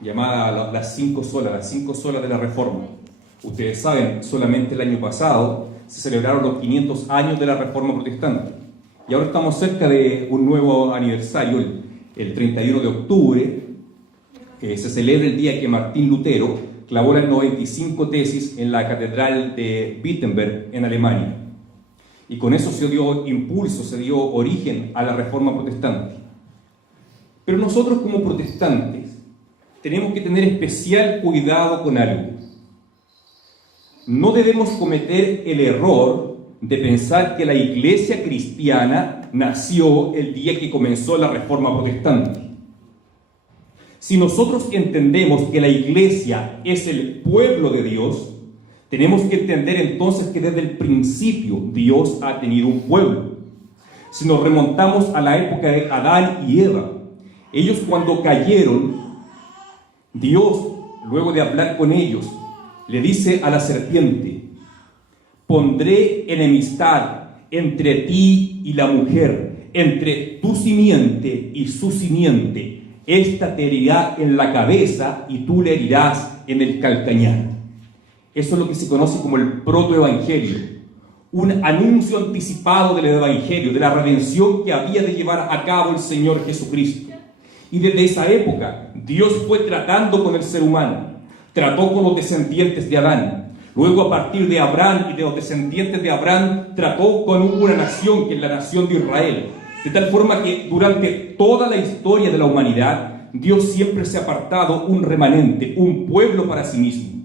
llamada las cinco solas de la Reforma. Ustedes saben, solamente el año pasado se celebraron los 500 años de la Reforma Protestante. Y ahora estamos cerca de un nuevo aniversario, el 31 de octubre, que se celebra el día que Martín Lutero clavó las 95 tesis en la Catedral de Wittenberg, en Alemania. Y con eso se dio impulso, se dio origen a la Reforma Protestante. Pero nosotros como protestantes tenemos que tener especial cuidado con algo. No debemos cometer el error de pensar que la iglesia cristiana nació el día que comenzó la Reforma Protestante. Si nosotros entendemos que la iglesia es el pueblo de Dios, tenemos que entender entonces que desde el principio Dios ha tenido un pueblo. Si nos remontamos a la época de Adán y Eva, ellos cuando cayeron, Dios, luego de hablar con ellos, le dice a la serpiente: pondré enemistad entre ti y la mujer, entre tu simiente y su simiente. Esta te herirá en la cabeza y tú le herirás en el calcañar. Eso es lo que se conoce como el protoevangelio, un anuncio anticipado del evangelio, de la redención que había de llevar a cabo el Señor Jesucristo. Y desde esa época, Dios fue tratando con el ser humano, trató con los descendientes de Adán. Luego, a partir de Abraham y de los descendientes de Abraham, trató con una nación, que es la nación de Israel. De tal forma que durante toda la historia de la humanidad, Dios siempre se ha apartado un remanente, un pueblo para sí mismo.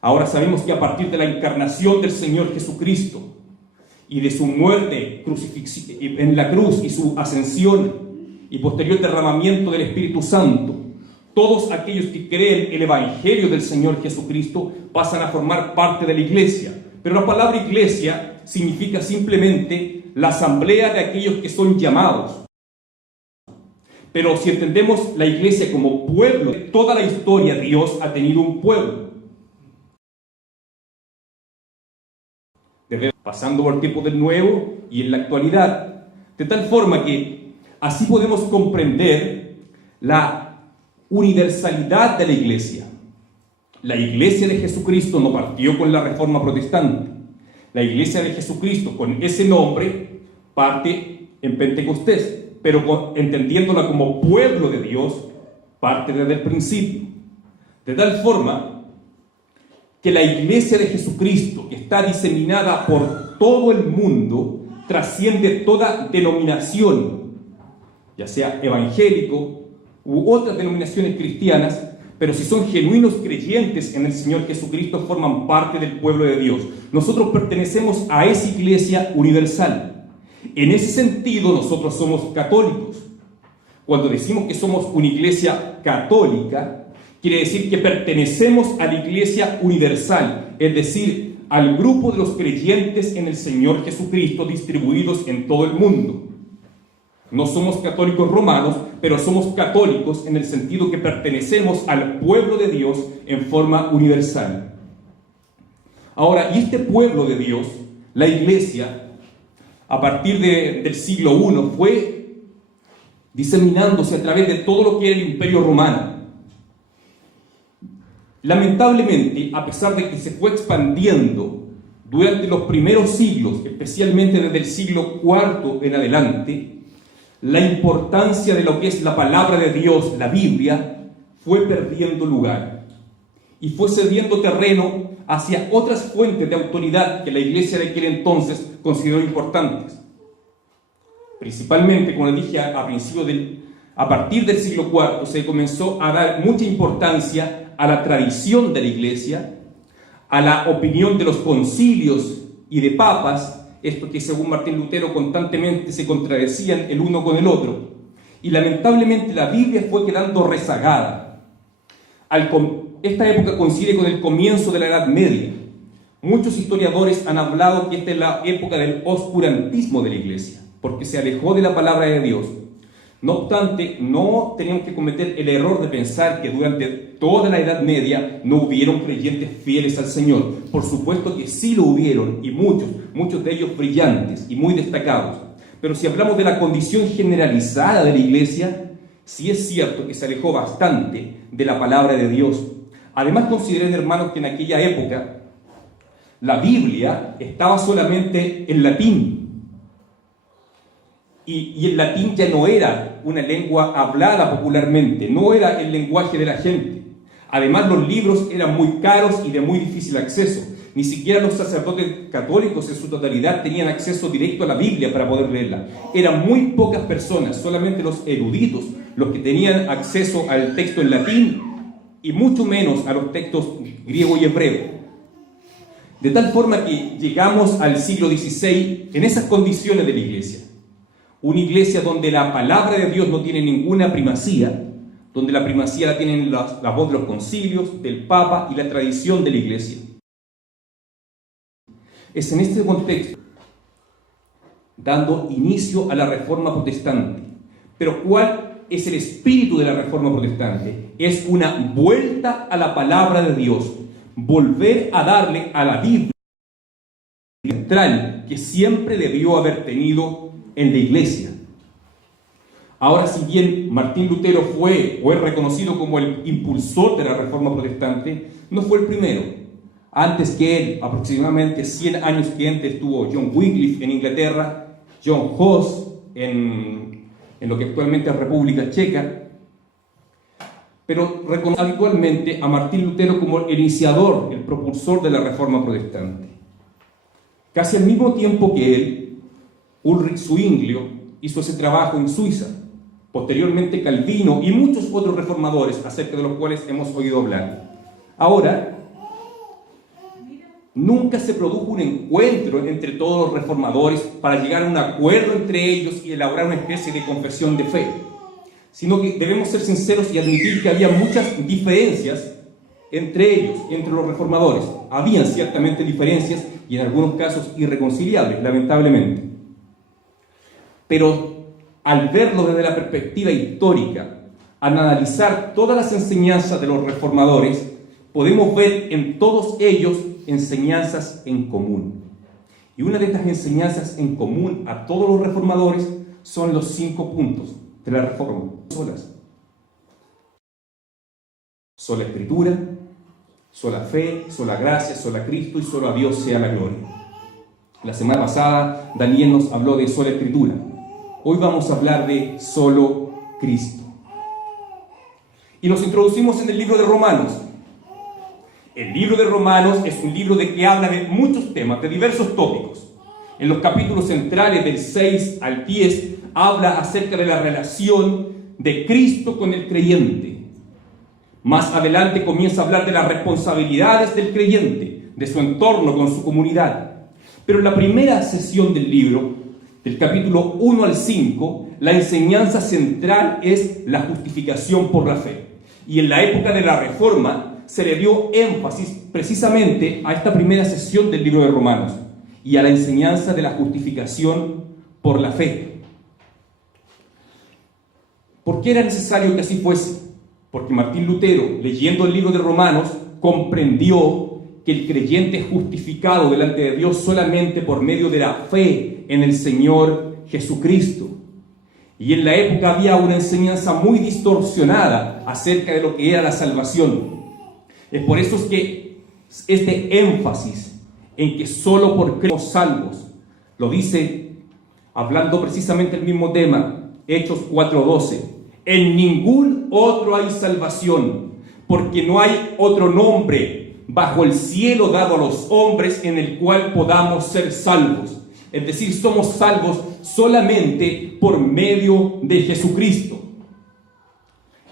Ahora sabemos que a partir de la encarnación del Señor Jesucristo y de su muerte en la cruz y su ascensión y posterior derramamiento del Espíritu Santo, todos aquellos que creen el Evangelio del Señor Jesucristo pasan a formar parte de la iglesia. Pero la palabra iglesia significa simplemente la asamblea de aquellos que son llamados. Pero si entendemos la iglesia como pueblo, toda la historia Dios ha tenido un pueblo. Pasando por el tiempo del nuevo y en la actualidad. De tal forma que así podemos comprender la universalidad de la iglesia. La iglesia de Jesucristo no partió con la Reforma Protestante. La iglesia de Jesucristo, con ese nombre, parte en Pentecostés, pero entendiéndola como pueblo de Dios, parte desde el principio. De tal forma que la iglesia de Jesucristo, que está diseminada por todo el mundo, trasciende toda denominación, ya sea evangélico u otras denominaciones cristianas, pero si son genuinos creyentes en el Señor Jesucristo, forman parte del pueblo de Dios. Nosotros pertenecemos a esa iglesia universal. En ese sentido, nosotros somos católicos. Cuando decimos que somos una iglesia católica, quiere decir que pertenecemos a la iglesia universal, es decir, al grupo de los creyentes en el Señor Jesucristo distribuidos en todo el mundo. No somos católicos romanos, pero somos católicos en el sentido que pertenecemos al pueblo de Dios en forma universal. Ahora, y este pueblo de Dios, la iglesia, a partir del siglo I, fue diseminándose a través de todo lo que era el Imperio Romano. Lamentablemente, a pesar de que se fue expandiendo durante los primeros siglos, especialmente desde el siglo IV en adelante, la importancia de lo que es la palabra de Dios, la Biblia, fue perdiendo lugar y fue cediendo terreno hacia otras fuentes de autoridad que la iglesia de aquel entonces consideró importantes. Principalmente, como les dije a partir del siglo IV, se comenzó a dar mucha importancia a la tradición de la iglesia, a la opinión de los concilios y de papas, esto que según Martín Lutero constantemente se contradecían el uno con el otro. Y lamentablemente la Biblia fue quedando rezagada. Esta época coincide con el comienzo de la Edad Media. Muchos historiadores han hablado que esta es la época del oscurantismo de la iglesia, porque se alejó de la palabra de Dios. No obstante, no tenemos que cometer el error de pensar que durante toda la Edad Media no hubieron creyentes fieles al Señor. Por supuesto que sí lo hubieron, y muchos de ellos brillantes y muy destacados. Pero si hablamos de la condición generalizada de la iglesia, sí es cierto que se alejó bastante de la palabra de Dios. Además, consideren, hermanos, que en aquella época la Biblia estaba solamente en latín. Y el latín ya no era una lengua hablada popularmente, no era el lenguaje de la gente. Además, los libros eran muy caros y de muy difícil acceso. Ni siquiera los sacerdotes católicos en su totalidad tenían acceso directo a la Biblia para poder leerla. Eran muy pocas personas, solamente los eruditos, los que tenían acceso al texto en latín y mucho menos a los textos griego y hebreo. De tal forma que llegamos al siglo XVI en esas condiciones de la iglesia. Una iglesia donde la palabra de Dios no tiene ninguna primacía, donde la primacía la tienen la voz de los concilios, del Papa y la tradición de la iglesia. Es en este contexto, dando inicio a la Reforma Protestante. Pero ¿cuál es el espíritu de la Reforma Protestante? Es una vuelta a la palabra de Dios, volver a darle a la Biblia central que siempre debió haber tenido en la iglesia. Ahora, si bien Martín Lutero fue o es reconocido como el impulsor de la Reforma Protestante, no fue el primero. Antes que él, aproximadamente 100 años que antes, estuvo John Wycliffe en Inglaterra, John Hus en lo que actualmente es República Checa, pero reconoce habitualmente a Martín Lutero como el iniciador, el propulsor de la Reforma Protestante. Casi al mismo tiempo que él, Ulrich Zwinglio hizo ese trabajo en Suiza, posteriormente Calvino y muchos otros reformadores acerca de los cuales hemos oído hablar. Ahora, nunca se produjo un encuentro entre todos los reformadores para llegar a un acuerdo entre ellos y elaborar una especie de confesión de fe, sino que debemos ser sinceros y admitir que había muchas diferencias entre ellos, entre los reformadores. Habían ciertamente diferencias y en algunos casos irreconciliables, lamentablemente. Pero al verlo desde la perspectiva histórica, al analizar todas las enseñanzas de los reformadores, podemos ver en todos ellos enseñanzas en común. Y una de estas enseñanzas en común a todos los reformadores son los 5 puntos de la Reforma. Sola Escritura, sola fe, sola gracia, sola Cristo y solo a Dios sea la gloria. La semana pasada Daniel nos habló de sola Escritura. Hoy vamos a hablar de solo Cristo. Y nos introducimos en el libro de Romanos. El libro de Romanos es un libro que habla de muchos temas, de diversos tópicos. En los capítulos centrales del 6 al 10 habla acerca de la relación de Cristo con el creyente. Más adelante comienza a hablar de las responsabilidades del creyente, de su entorno con su comunidad. Pero en la primera sesión del libro, del capítulo 1 al 5, la enseñanza central es la justificación por la fe. Y en la época de la Reforma se le dio énfasis precisamente a esta primera sesión del libro de Romanos y a la enseñanza de la justificación por la fe. ¿Por qué era necesario que así fuese? Porque Martín Lutero, leyendo el libro de Romanos, comprendió que el creyente es justificado delante de Dios solamente por medio de la fe en el Señor Jesucristo. Y en la época había una enseñanza muy distorsionada acerca de lo que era la salvación. Es por eso que este énfasis en que solo por Cristo somos salvos, lo dice hablando precisamente el mismo tema, Hechos 4:12. En ningún otro hay salvación, porque no hay otro nombre bajo el cielo dado a los hombres en el cual podamos ser salvos. Es decir, somos salvos solamente por medio de Jesucristo.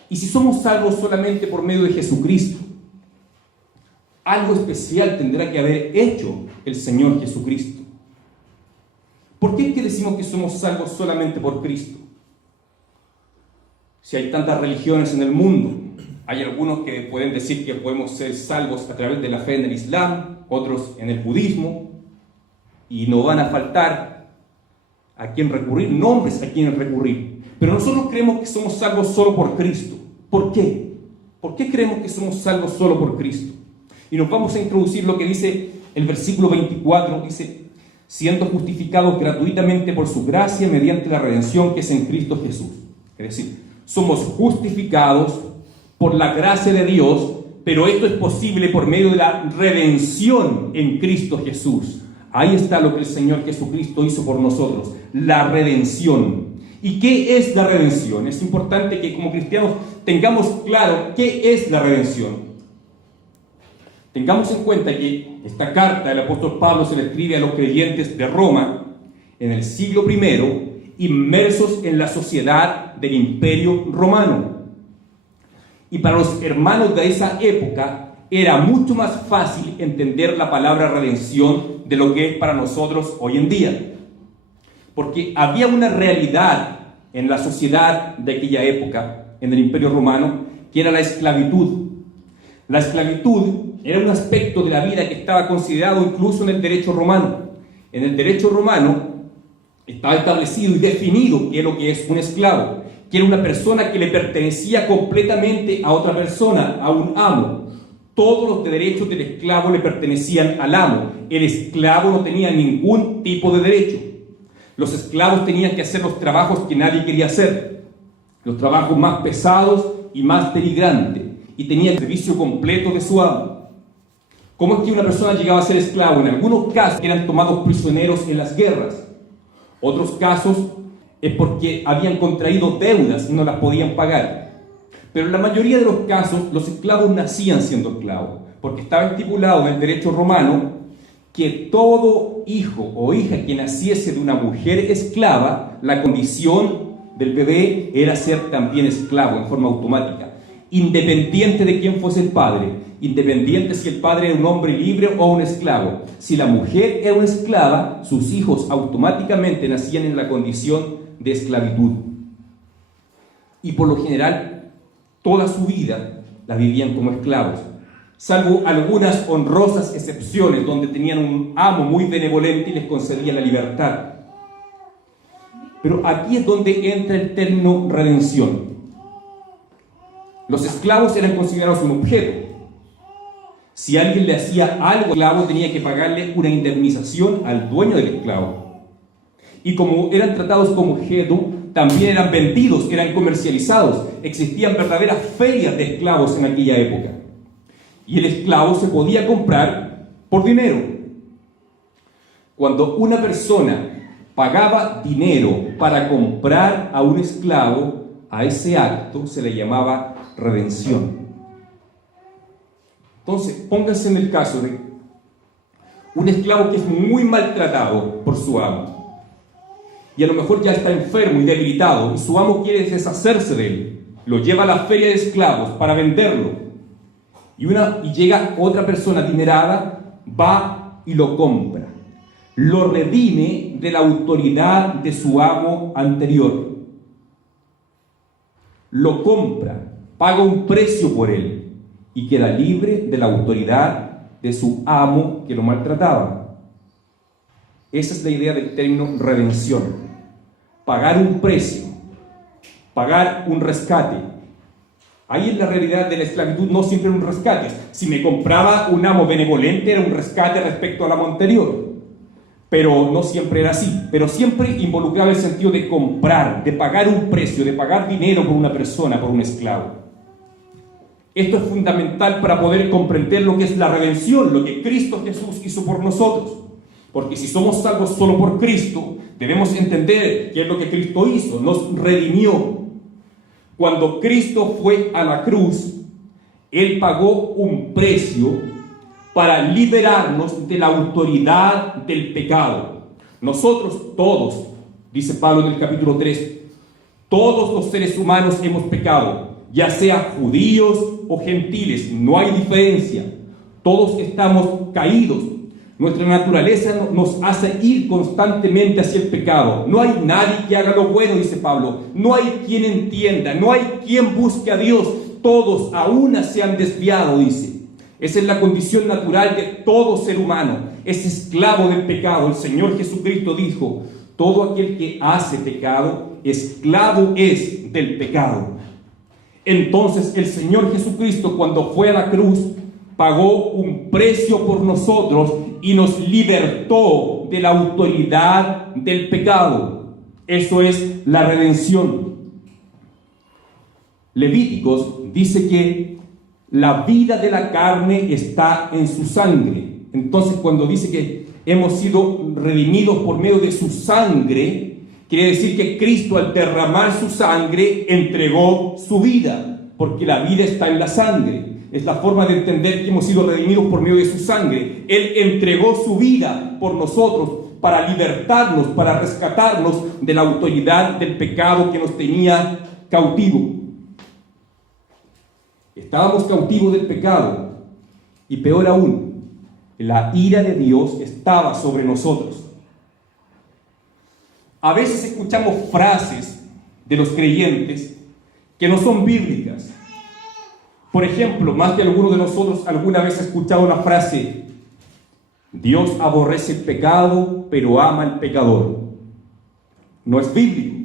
Y si somos salvos solamente por medio de Jesucristo, algo especial tendrá que haber hecho el Señor Jesucristo. ¿Por qué es que decimos que somos salvos solamente por Cristo? Si hay tantas religiones en el mundo, hay algunos que pueden decir que podemos ser salvos a través de la fe en el Islam, otros en el budismo, y no van a faltar a quien recurrir, nombres a quienes recurrir. Pero nosotros creemos que somos salvos solo por Cristo. ¿Por qué? ¿Por qué creemos que somos salvos solo por Cristo? Y nos vamos a introducir lo que dice el versículo 24, dice, siendo justificados gratuitamente por su gracia mediante la redención que es en Cristo Jesús. Es decir, Somos justificados por la gracia de Dios, pero esto es posible por medio de la redención en Cristo Jesús. Ahí está lo que el Señor Jesucristo hizo por nosotros, la redención. ¿Y qué es la redención? Es importante que como cristianos tengamos claro qué es la redención. Tengamos en cuenta que esta carta del apóstol Pablo se le escribe a los creyentes de Roma en el siglo I, inmersos en la sociedad del Imperio Romano. Y para los hermanos de esa época era mucho más fácil entender la palabra redención de lo que es para nosotros hoy en día. Porque había una realidad en la sociedad de aquella época, en el Imperio Romano, que era la esclavitud. La esclavitud era un aspecto de la vida que estaba considerado incluso en el derecho romano. En el derecho romano estaba establecido y definido qué es lo que es un esclavo, que era una persona que le pertenecía completamente a otra persona, a un amo. Todos los derechos del esclavo le pertenecían al amo. El esclavo no tenía ningún tipo de derecho. Los esclavos tenían que hacer los trabajos que nadie quería hacer, los trabajos más pesados y más denigrantes, y tenía el servicio completo de su amo. ¿Cómo es que una persona llegaba a ser esclavo? En algunos casos eran tomados prisioneros en las guerras. Otros casos es porque habían contraído deudas y no las podían pagar. Pero en la mayoría de los casos los esclavos nacían siendo esclavos, porque estaba estipulado en el derecho romano que todo hijo o hija que naciese de una mujer esclava, la condición del bebé era ser también esclavo en forma automática, independiente de quién fuese el padre, independiente si el padre era un hombre libre o un esclavo. Si la mujer era una esclava, sus hijos automáticamente nacían en la condición de esclavitud. Y por lo general, toda su vida la vivían como esclavos, salvo algunas honrosas excepciones donde tenían un amo muy benevolente y les concedía la libertad. Pero aquí es donde entra el término redención. Los esclavos eran considerados un objeto. Si alguien le hacía algo al esclavo, tenía que pagarle una indemnización al dueño del esclavo. Y como eran tratados como objeto, también eran vendidos, eran comercializados. Existían verdaderas ferias de esclavos en aquella época. Y el esclavo se podía comprar por dinero. Cuando una persona pagaba dinero para comprar a un esclavo, a ese acto se le llamaba redención. Entonces, pónganse en el caso de un esclavo que es muy maltratado por su amo. Y a lo mejor ya está enfermo y debilitado, y su amo quiere deshacerse de él. Lo lleva a la feria de esclavos para venderlo. Y llega otra persona adinerada, va y lo compra. Lo redime de la autoridad de su amo anterior. Lo compra, paga un precio por él y queda libre de la autoridad de su amo que lo maltrataba. Esa es la idea del término redención. Pagar un precio, pagar un rescate. Ahí en la realidad de la esclavitud no siempre era un rescate. Si me compraba un amo benevolente era un rescate respecto al amo anterior. Pero no siempre era así. Pero siempre involucraba el sentido de comprar, de pagar un precio, de pagar dinero por una persona, por un esclavo. Esto es fundamental para poder comprender lo que es la redención, lo que Cristo Jesús hizo por nosotros. Porque si somos salvos solo por Cristo, debemos entender qué es lo que Cristo hizo, nos redimió. Cuando Cristo fue a la cruz, Él pagó un precio para liberarnos de la autoridad del pecado. Nosotros todos, dice Pablo en el capítulo 3, todos los seres humanos hemos pecado, ya sea judíos o gentiles, no hay diferencia. Todos estamos caídos. Nuestra naturaleza nos hace ir constantemente hacia el pecado. No hay nadie que haga lo bueno, dice Pablo. No hay quien entienda, no hay quien busque a Dios. Todos a una se han desviado, dice. Esa es la condición natural de todo ser humano. Es esclavo del pecado. El Señor Jesucristo dijo, todo aquel que hace pecado, esclavo es del pecado. Entonces el Señor Jesucristo, cuando fue a la cruz, pagó un precio por nosotros y nos libertó de la autoridad del pecado. Eso es la redención. Levíticos dice que la vida de la carne está en su sangre. Entonces, cuando dice que hemos sido redimidos por medio de su sangre, quiere decir que Cristo, al derramar su sangre, entregó su vida, porque la vida está en la sangre. Es la forma de entender que hemos sido redimidos por medio de su sangre. Él entregó su vida por nosotros para libertarnos, para rescatarnos de la autoridad del pecado que nos tenía cautivos. Estábamos cautivos del pecado, y peor aún, la ira de Dios estaba sobre nosotros. A veces escuchamos frases de los creyentes que no son bíblicas. Por ejemplo, más de alguno de nosotros alguna vez ha escuchado una frase: Dios aborrece el pecado, pero ama al pecador. No es bíblico.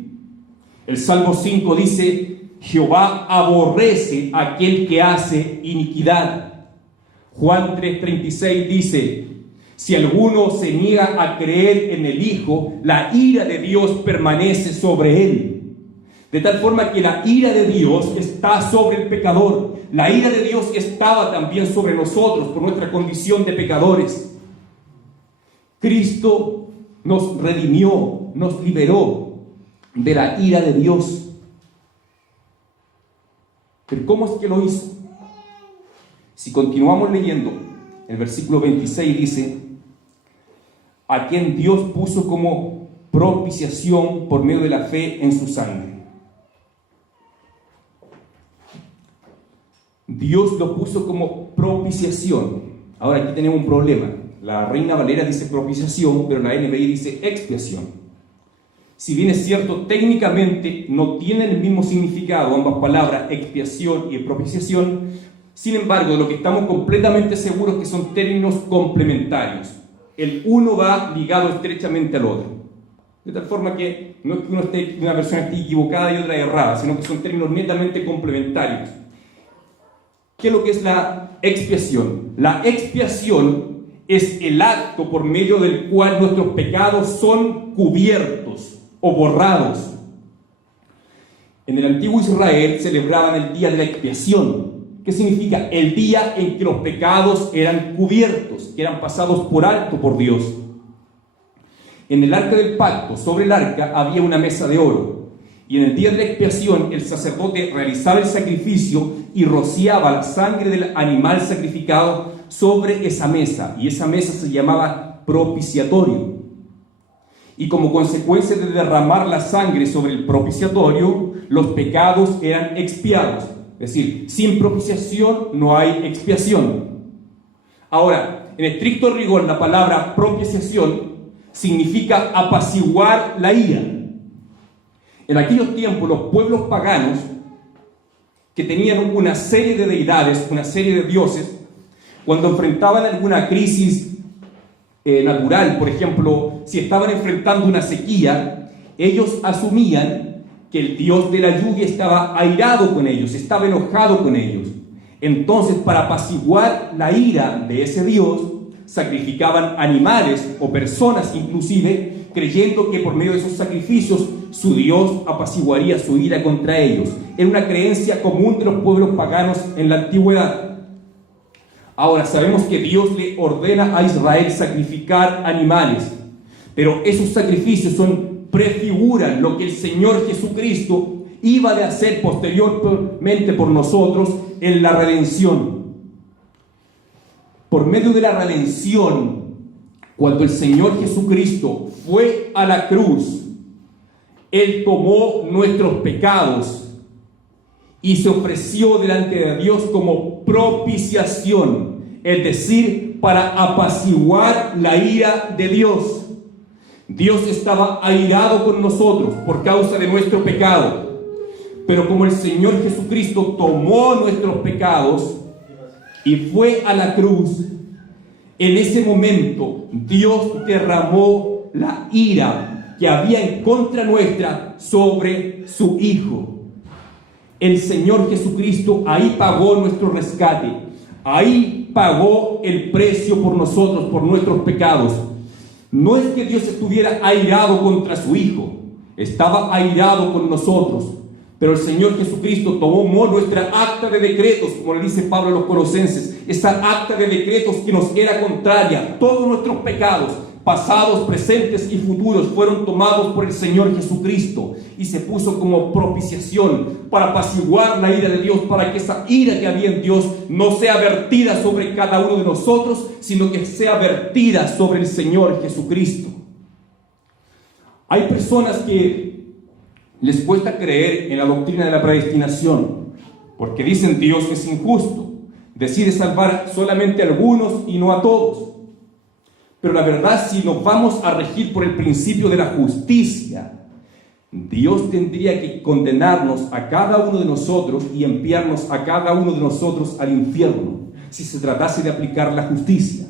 El Salmo 5 dice: Jehová aborrece a aquel que hace iniquidad. Juan 3:36 dice: si alguno se niega a creer en el Hijo, la ira de Dios permanece sobre él. De tal forma que la ira de Dios está sobre el pecador. La ira de Dios estaba también sobre nosotros por nuestra condición de pecadores. Cristo nos redimió, nos liberó de la ira de Dios. Pero ¿cómo es que lo hizo? Si continuamos leyendo, el versículo 26 dice: a quien Dios puso como propiciación por medio de la fe en su sangre. Dios lo puso como propiciación. Ahora aquí tenemos un problema. La Reina Valera dice propiciación, pero la NBI dice expiación. Si bien es cierto, técnicamente no tienen el mismo significado ambas palabras, expiación y propiciación. Sin embargo, de lo que estamos completamente seguros es que son términos complementarios. El uno va ligado estrechamente al otro. De tal forma que no es que una persona esté equivocada y otra errada, sino que son términos netamente complementarios. ¿Qué es lo que es la expiación? La expiación es el acto por medio del cual nuestros pecados son cubiertos o borrados. En el antiguo Israel celebraban el día de la expiación. ¿Qué significa? El día en que los pecados eran cubiertos, que eran pasados por alto por Dios. En el arca del pacto, sobre el arca, había una mesa de oro. Y en el día de la expiación, el sacerdote realizaba el sacrificio y rociaba la sangre del animal sacrificado sobre esa mesa. Y esa mesa se llamaba propiciatorio. Y como consecuencia de derramar la sangre sobre el propiciatorio, los pecados eran expiados. Es decir, sin propiciación no hay expiación. Ahora, en estricto rigor, la palabra propiciación significa apaciguar la ira. En aquellos tiempos, los pueblos paganos, que tenían una serie de deidades, una serie de dioses, cuando enfrentaban alguna crisis natural, por ejemplo, si estaban enfrentando una sequía, ellos asumían que el Dios de la lluvia estaba airado con ellos, estaba enojado con ellos. Entonces, para apaciguar la ira de ese Dios, sacrificaban animales o personas inclusive, creyendo que por medio de esos sacrificios su Dios apaciguaría su ira contra ellos. Era una creencia común de los pueblos paganos en la antigüedad. Ahora, sabemos que Dios le ordena a Israel sacrificar animales, pero esos sacrificios prefiguran lo que el Señor Jesucristo iba a hacer posteriormente por nosotros en la redención. Por medio de la redención, cuando el Señor Jesucristo fue a la cruz, Él tomó nuestros pecados y se ofreció delante de Dios como propiciación, es decir, para apaciguar la ira de Dios. Dios estaba airado con nosotros por causa de nuestro pecado, pero como el Señor Jesucristo tomó nuestros pecados y fue a la cruz, en ese momento Dios derramó la ira que había en contra nuestra sobre su Hijo. El Señor Jesucristo ahí pagó nuestro rescate, ahí pagó el precio por nosotros, por nuestros pecados. No es que Dios estuviera airado contra su Hijo, estaba airado con nosotros, Pero el Señor Jesucristo tomó nuestra acta de decretos, como le dice Pablo a los Colosenses, esa acta de decretos que nos era contraria. Todos nuestros pecados, pasados, presentes y futuros, fueron tomados por el Señor Jesucristo y se puso como propiciación para apaciguar la ira de Dios, para que esa ira que había en Dios no sea vertida sobre cada uno de nosotros, sino que sea vertida sobre el Señor Jesucristo. Hay personas que les cuesta creer en la doctrina de la predestinación, porque dicen Dios es injusto, decide salvar solamente a algunos y no a todos. Pero la verdad, si nos vamos a regir por el principio de la justicia, Dios tendría que condenarnos a cada uno de nosotros y enviarnos a cada uno de nosotros al infierno, si se tratase de aplicar la justicia.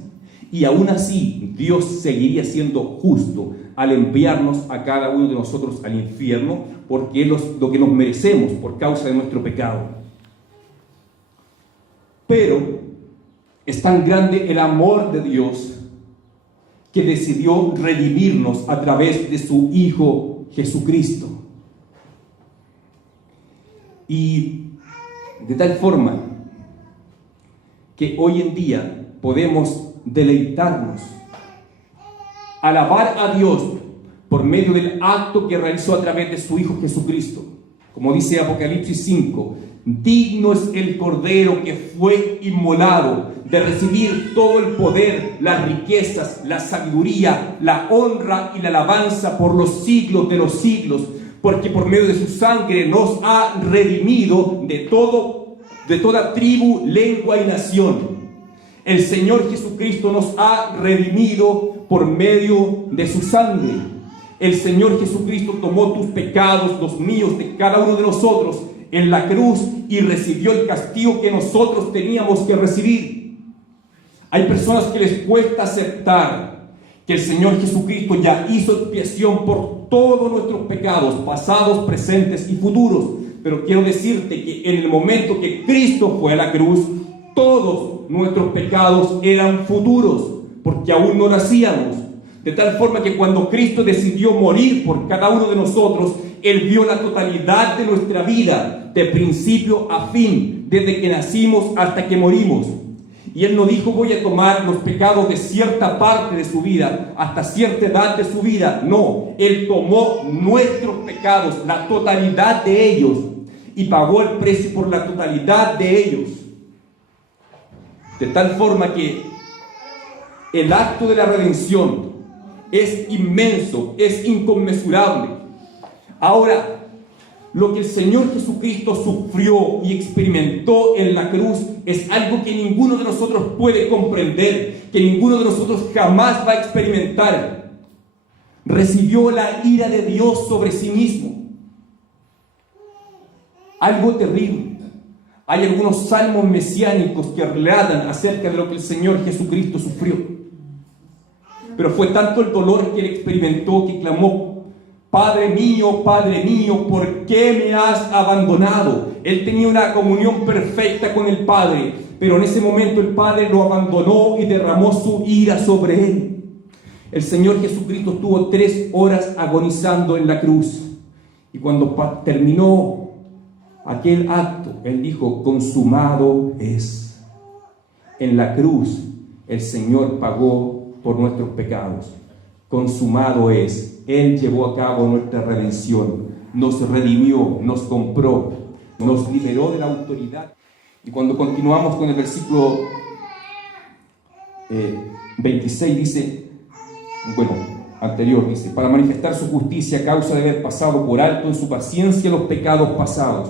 Y aún así, Dios seguiría siendo justo al enviarnos a cada uno de nosotros al infierno, porque es lo que nos merecemos por causa de nuestro pecado. Pero es tan grande el amor de Dios que decidió redimirnos a través de su Hijo Jesucristo. Y de tal forma que hoy en día podemos deleitarnos, alabar a Dios por medio del acto que realizó a través de su Hijo Jesucristo. Como dice Apocalipsis 5, digno es el Cordero que fue inmolado de recibir todo el poder, las riquezas, la sabiduría, la honra y la alabanza por los siglos de los siglos, porque por medio de su sangre nos ha redimido de toda tribu, lengua y nación. El Señor Jesucristo nos ha redimido por medio de su sangre. El Señor Jesucristo tomó tus pecados, los míos, de cada uno de nosotros, en la cruz y recibió el castigo que nosotros teníamos que recibir. Hay personas que les cuesta aceptar que el Señor Jesucristo ya hizo expiación por todos nuestros pecados, pasados, presentes y futuros. Pero quiero decirte que en el momento que Cristo fue a la cruz, todos nuestros pecados eran futuros, porque aún no nacíamos. De tal forma que cuando Cristo decidió morir por cada uno de nosotros, Él vio la totalidad de nuestra vida, de principio a fin, desde que nacimos hasta que morimos. Y Él no dijo, voy a tomar los pecados de cierta parte de su vida, hasta cierta edad de su vida. No, Él tomó nuestros pecados, la totalidad de ellos, y pagó el precio por la totalidad de ellos. De tal forma que el acto de la redención es inmenso, es inconmensurable. Ahora, lo que el Señor Jesucristo sufrió y experimentó en la cruz es algo que ninguno de nosotros puede comprender, que ninguno de nosotros jamás va a experimentar. Recibió la ira de Dios sobre sí mismo. Algo terrible. Hay algunos salmos mesiánicos que relatan acerca de lo que el Señor Jesucristo sufrió. Pero fue tanto el dolor que Él experimentó que clamó, Padre mío, ¿por qué me has abandonado? Él tenía una comunión perfecta con el Padre, pero en ese momento el Padre lo abandonó y derramó su ira sobre Él. El Señor Jesucristo estuvo 3 horas agonizando en la cruz. Y cuando terminó aquel acto, Él dijo, consumado es. En la cruz, el Señor pagó por nuestros pecados. Consumado es. Él llevó a cabo nuestra redención, nos redimió, nos compró, nos liberó de la autoridad. Y cuando continuamos con el versículo 26 dice, anterior dice, para manifestar su justicia a causa de haber pasado por alto en su paciencia los pecados pasados.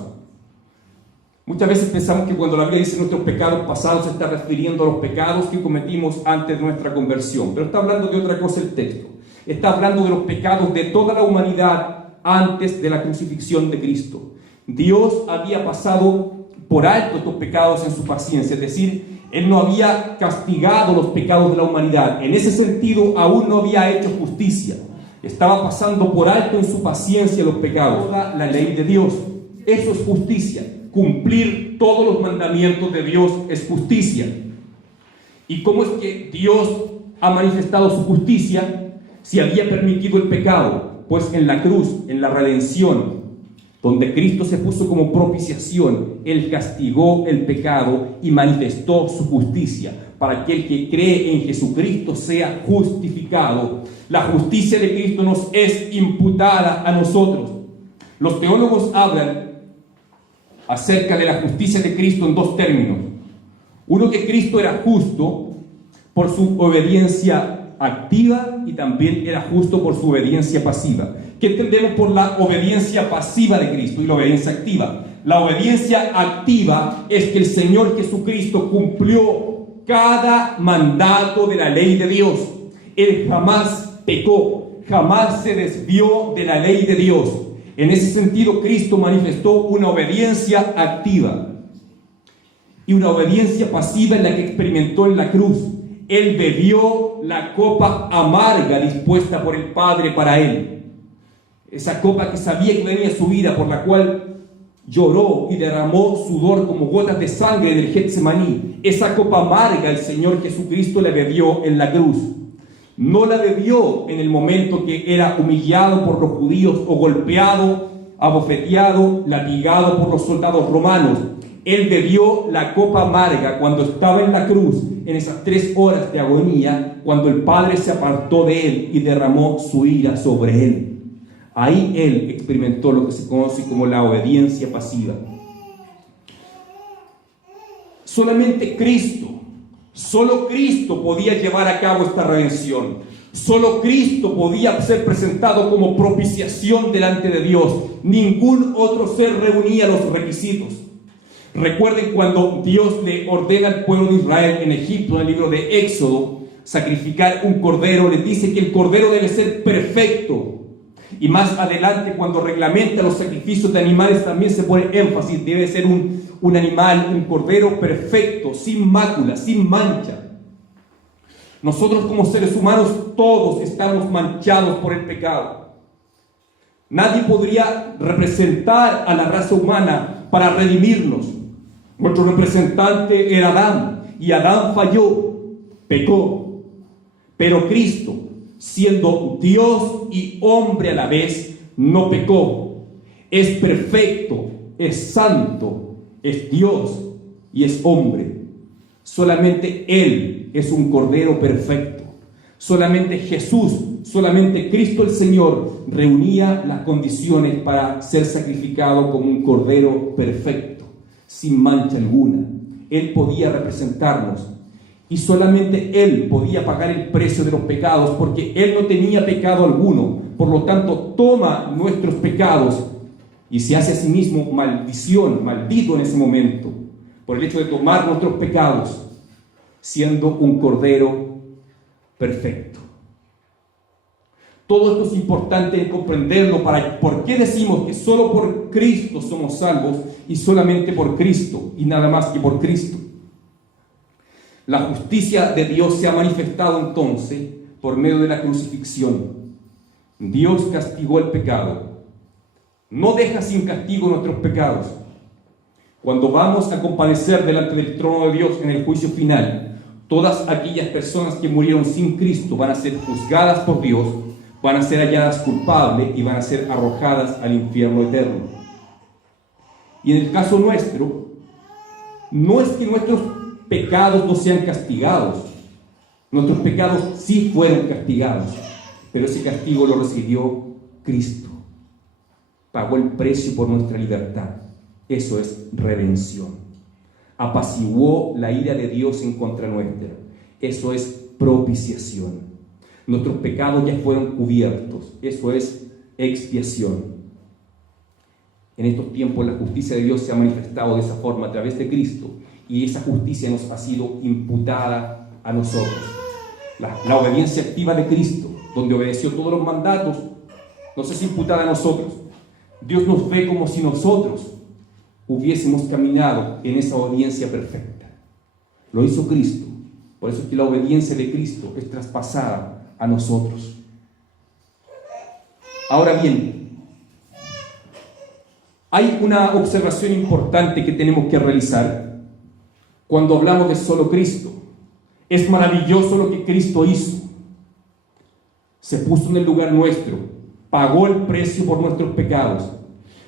Muchas veces pensamos que cuando la Biblia dice nuestros pecados pasados se está refiriendo a los pecados que cometimos antes de nuestra conversión, pero está hablando de otra cosa el texto. Está hablando de los pecados de toda la humanidad antes de la crucifixión de Cristo. Dios había pasado por alto estos pecados en su paciencia, es decir, Él no había castigado los pecados de la humanidad. En ese sentido, aún no había hecho justicia. Estaba pasando por alto en su paciencia los pecados. La ley de Dios, eso es justicia. Cumplir todos los mandamientos de Dios es justicia. ¿Y cómo es que Dios ha manifestado su justicia si había permitido el pecado? Pues en la cruz, en la redención, donde Cristo se puso como propiciación. Él castigó el pecado y manifestó su justicia para que el que cree en Jesucristo sea justificado. La justicia de Cristo nos es imputada a nosotros. Los teólogos hablan acerca de la justicia de Cristo en dos términos. Uno, que Cristo era justo por su obediencia activa y también era justo por su obediencia pasiva. ¿Qué entendemos por la obediencia pasiva de Cristo y la obediencia activa? La obediencia activa es que el Señor Jesucristo cumplió cada mandato de la ley de Dios. Él jamás pecó, jamás se desvió de la ley de Dios. En ese sentido, Cristo manifestó una obediencia activa y una obediencia pasiva en la que experimentó en la cruz. Él bebió la copa amarga dispuesta por el Padre para él. Esa copa que sabía que venía su vida, por la cual lloró y derramó sudor como gotas de sangre del Getsemaní. Esa copa amarga el Señor Jesucristo la bebió en la cruz. No la bebió en el momento que era humillado por los judíos o golpeado, abofeteado, latigado por los soldados romanos. Él bebió la copa amarga cuando estaba en la cruz, en esas 3 horas de agonía, cuando el Padre se apartó de él y derramó su ira sobre él. Ahí él experimentó lo que se conoce como la obediencia pasiva. Solamente Cristo, solo Cristo podía llevar a cabo esta redención. Solo Cristo podía ser presentado como propiciación delante de Dios. Ningún otro ser reunía los requisitos. Recuerden cuando Dios le ordena al pueblo de Israel en Egipto, en el libro de Éxodo, sacrificar un cordero. Les dice que el cordero debe ser perfecto. Y más adelante, cuando reglamenta los sacrificios de animales, también se pone énfasis. Debe ser un animal, un cordero perfecto, sin mácula, sin mancha. Nosotros como seres humanos todos estamos manchados por el pecado. Nadie podría representar a la raza humana para redimirnos. Nuestro representante era Adán, y Adán falló, pecó. Pero Cristo, siendo Dios y hombre a la vez, no pecó. Es perfecto, es santo, es Dios y es hombre. Solamente Él es un cordero perfecto. Solamente Jesús, solamente Cristo el Señor reunía las condiciones para ser sacrificado como un cordero perfecto, sin mancha alguna. Él podía representarnos. Y solamente Él podía pagar el precio de los pecados, porque Él no tenía pecado alguno. Por lo tanto, toma nuestros pecados y se hace a sí mismo maldición, maldito en ese momento, por el hecho de tomar nuestros pecados, siendo un cordero perfecto. Todo esto es importante comprenderlo. ¿Por qué decimos que solo por Cristo somos salvos y solamente por Cristo y nada más que por Cristo? La justicia de Dios se ha manifestado entonces por medio de la crucifixión. Dios castigó el pecado. No deja sin castigo nuestros pecados. Cuando vamos a comparecer delante del trono de Dios en el juicio final, todas aquellas personas que murieron sin Cristo van a ser juzgadas por Dios, van a ser halladas culpables y van a ser arrojadas al infierno eterno. Y en el caso nuestro, no es que nuestros pecados no sean castigados. Nuestros pecados sí fueron castigados, pero ese castigo lo recibió Cristo. Pagó el precio por nuestra libertad. Eso es redención. Apaciguó la ira de Dios en contra nuestra. Eso es propiciación. Nuestros pecados ya fueron cubiertos. Eso es expiación. En estos tiempos la justicia de Dios se ha manifestado de esa forma a través de Cristo. Y esa justicia nos ha sido imputada a nosotros. La obediencia activa de Cristo, donde obedeció todos los mandatos, nos es imputada a nosotros. Dios nos ve como si nosotros hubiésemos caminado en esa obediencia perfecta. Lo hizo Cristo. Por eso es que la obediencia de Cristo es traspasada a nosotros. Ahora bien, hay una observación importante que tenemos que realizar cuando hablamos de solo Cristo. Es maravilloso lo que Cristo hizo. Se puso en el lugar nuestro, pagó el precio por nuestros pecados.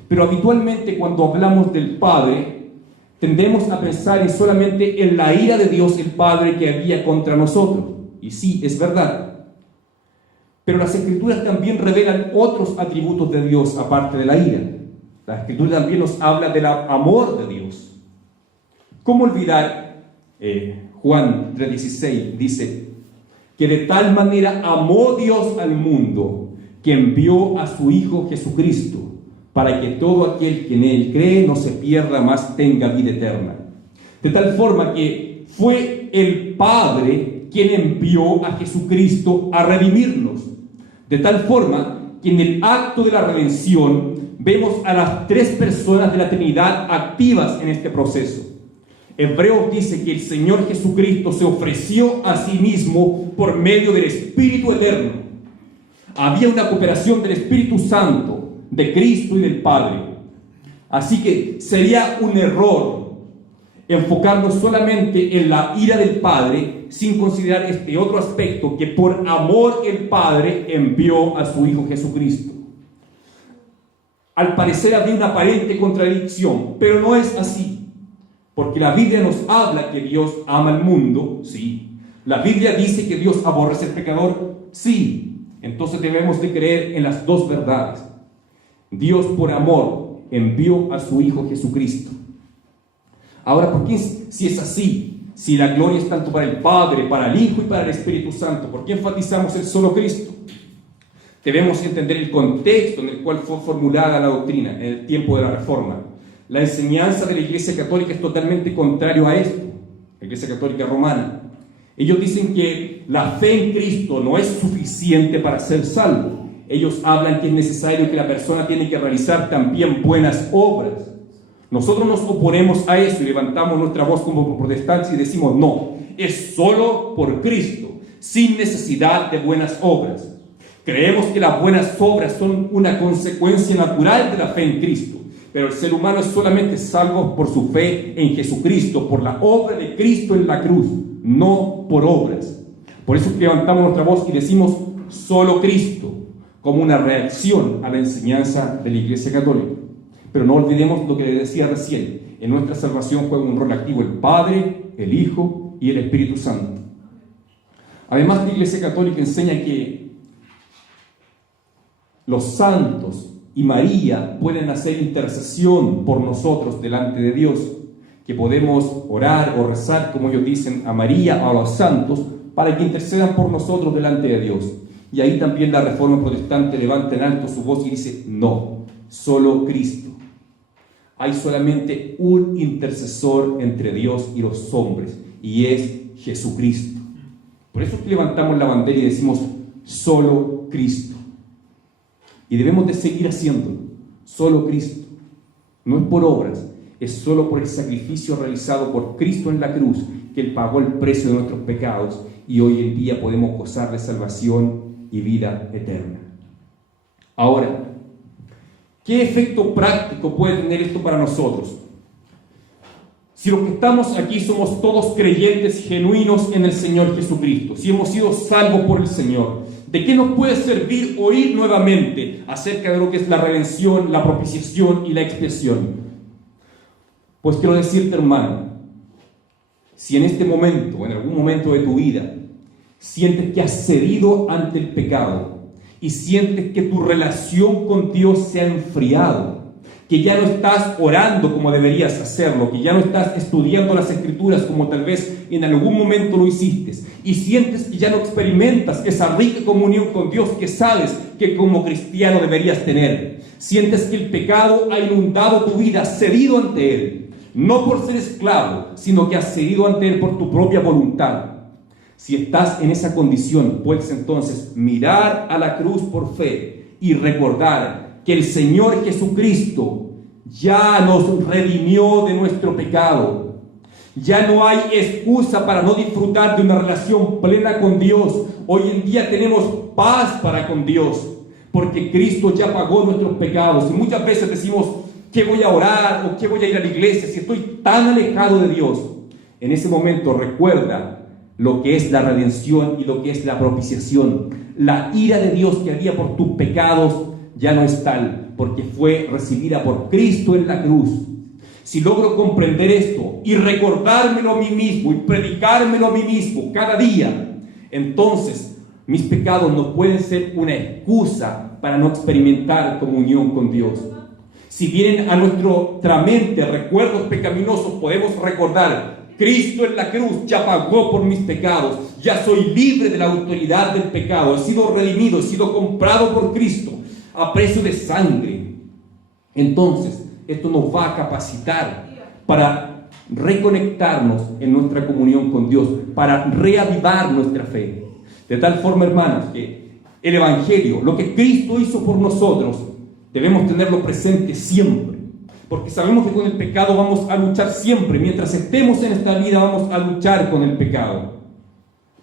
Pero habitualmente cuando hablamos del Padre, tendemos a pensar solamente en la ira de Dios, el Padre, que había contra nosotros. Y sí, es verdad. Pero las Escrituras también revelan otros atributos de Dios aparte de la ira. La Escritura también nos habla del amor de Dios. ¿Cómo olvidar? Juan 3:16 dice que de tal manera amó Dios al mundo que envió a su Hijo Jesucristo para que todo aquel que en Él cree no se pierda, mas tenga vida eterna. De tal forma que fue el Padre quien envió a Jesucristo a redimirnos. De tal forma que en el acto de la redención vemos a las tres personas de la Trinidad activas en este proceso. Hebreos dice que el Señor Jesucristo se ofreció a sí mismo por medio del Espíritu Eterno. Había una cooperación del Espíritu Santo, de Cristo y del Padre. Así que sería un error enfocarnos solamente en la ira del Padre sin considerar este otro aspecto, que por amor el Padre envió a su Hijo Jesucristo. Al parecer había una aparente contradicción, pero no es así. Porque la Biblia nos habla que Dios ama al mundo, sí. La Biblia dice que Dios aborrece al pecador, sí. Entonces debemos de creer en las dos verdades. Dios por amor envió a su Hijo Jesucristo. Ahora, ¿por qué, si es así, si la gloria es tanto para el Padre, para el Hijo y para el Espíritu Santo, por qué enfatizamos el solo Cristo? Debemos entender el contexto en el cual fue formulada la doctrina en el tiempo de la Reforma. La enseñanza de la Iglesia Católica es totalmente contrario a esto, la Iglesia Católica Romana. Ellos dicen que la fe en Cristo no es suficiente para ser salvo. Ellos hablan que es necesario que la persona tiene que realizar también buenas obras. Nosotros nos oponemos a eso y levantamos nuestra voz como protestantes y decimos no, es solo por Cristo, sin necesidad de buenas obras. Creemos que las buenas obras son una consecuencia natural de la fe en Cristo. Pero el ser humano es solamente salvo por su fe en Jesucristo, por la obra de Cristo en la cruz, no por obras. Por eso levantamos nuestra voz y decimos solo Cristo, como una reacción a la enseñanza de la Iglesia Católica. Pero no olvidemos lo que les decía recién: en nuestra salvación juega un rol activo el Padre, el Hijo y el Espíritu Santo. Además, la Iglesia Católica enseña que los santos y María pueden hacer intercesión por nosotros delante de Dios, que podemos orar o rezar, como ellos dicen, a María o a los santos, para que intercedan por nosotros delante de Dios. Y ahí también la Reforma Protestante levanta en alto su voz y dice, no, solo Cristo. Hay solamente un intercesor entre Dios y los hombres, y es Jesucristo. Por eso es que levantamos la bandera y decimos, solo Cristo. Y debemos de seguir haciéndolo, solo Cristo. No es por obras, es solo por el sacrificio realizado por Cristo en la cruz, que Él pagó el precio de nuestros pecados, y hoy en día podemos gozar de salvación y vida eterna. Ahora, ¿qué efecto práctico puede tener esto para nosotros? Si los que estamos aquí somos todos creyentes genuinos en el Señor Jesucristo, si hemos sido salvos por el Señor, ¿de qué nos puede servir oír nuevamente acerca de lo que es la redención, la propiciación y la expiación? Pues quiero decirte, hermano, si en este momento, o en algún momento de tu vida, sientes que has cedido ante el pecado y sientes que tu relación con Dios se ha enfriado, que ya no estás orando como deberías hacerlo, que ya no estás estudiando las Escrituras como tal vez en algún momento lo hiciste, y sientes que ya no experimentas esa rica comunión con Dios que sabes que como cristiano deberías tener, sientes que el pecado ha inundado tu vida, has cedido ante Él, no por ser esclavo, sino que has cedido ante Él por tu propia voluntad. Si estás en esa condición, puedes entonces mirar a la cruz por fe y recordar que el Señor Jesucristo ya nos redimió de nuestro pecado. Ya no hay excusa para no disfrutar de una relación plena con Dios. Hoy en día tenemos paz para con Dios, porque Cristo ya pagó nuestros pecados. Y muchas veces decimos, ¿qué voy a orar? ¿O qué voy a ir a la iglesia si estoy tan alejado de Dios? En ese momento recuerda lo que es la redención y lo que es la propiciación. La ira de Dios que había por tus pecados ya no es tal, porque fue recibida por Cristo en la cruz. Si logro comprender esto y recordármelo a mí mismo y predicármelo a mí mismo cada día, entonces mis pecados no pueden ser una excusa para no experimentar comunión con Dios. Si vienen a nuestra mente recuerdos pecaminosos, podemos recordar: Cristo en la cruz ya pagó por mis pecados, ya soy libre de la autoridad del pecado, he sido redimido, he sido comprado por Cristo a precio de sangre. Entonces, esto nos va a capacitar para reconectarnos en nuestra comunión con Dios, para reavivar nuestra fe. De tal forma, hermanos, que el Evangelio, lo que Cristo hizo por nosotros, debemos tenerlo presente siempre, porque sabemos que con el pecado vamos a luchar siempre. Mientras estemos en esta vida vamos a luchar con el pecado.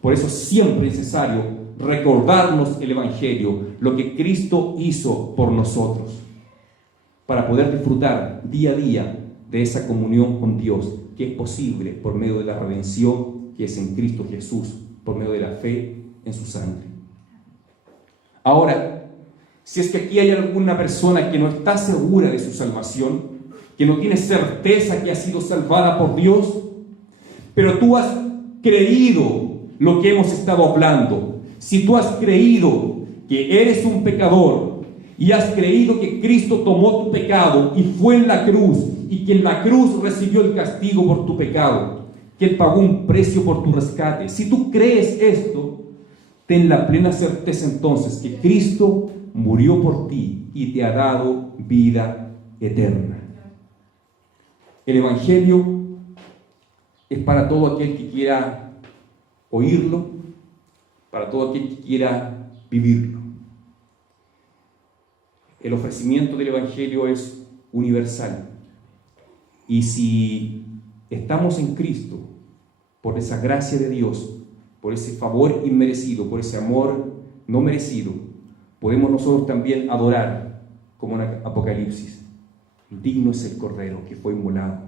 Por eso siempre es necesario recordarnos el Evangelio, lo que Cristo hizo por nosotros, para poder disfrutar día a día de esa comunión con Dios, que es posible por medio de la redención que es en Cristo Jesús, por medio de la fe en su sangre. Ahora, si es que aquí hay alguna persona que no está segura de su salvación, que no tiene certeza que ha sido salvada por Dios, pero tú has creído lo que hemos estado hablando, si tú has creído que eres un pecador y has creído que Cristo tomó tu pecado y fue en la cruz, y que en la cruz recibió el castigo por tu pecado, que Él pagó un precio por tu rescate, si tú crees esto, ten la plena certeza entonces que Cristo murió por ti y te ha dado vida eterna. El Evangelio es para todo aquel que quiera oírlo, para todo aquel que quiera vivirlo. El ofrecimiento del Evangelio es universal. Y si estamos en Cristo, por esa gracia de Dios, por ese favor inmerecido, por ese amor no merecido, podemos nosotros también adorar, como en Apocalipsis: digno es el Cordero que fue inmolado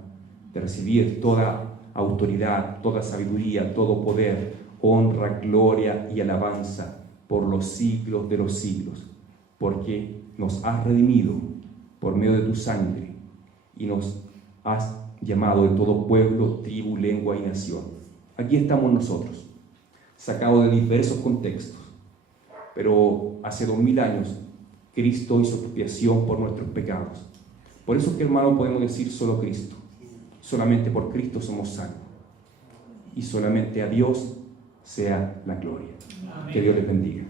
de recibir toda autoridad, toda sabiduría, todo poder, honra, gloria y alabanza por los siglos de los siglos, porque nos has redimido por medio de tu sangre y nos has llamado de todo pueblo, tribu, lengua y nación. Aquí estamos nosotros, sacados de diversos contextos, pero hace 2000 años Cristo hizo expiación por nuestros pecados. Por eso es que, hermano, podemos decir solo Cristo. Solamente por Cristo somos salvos. Y solamente a Dios sea la gloria. Que Dios les bendiga.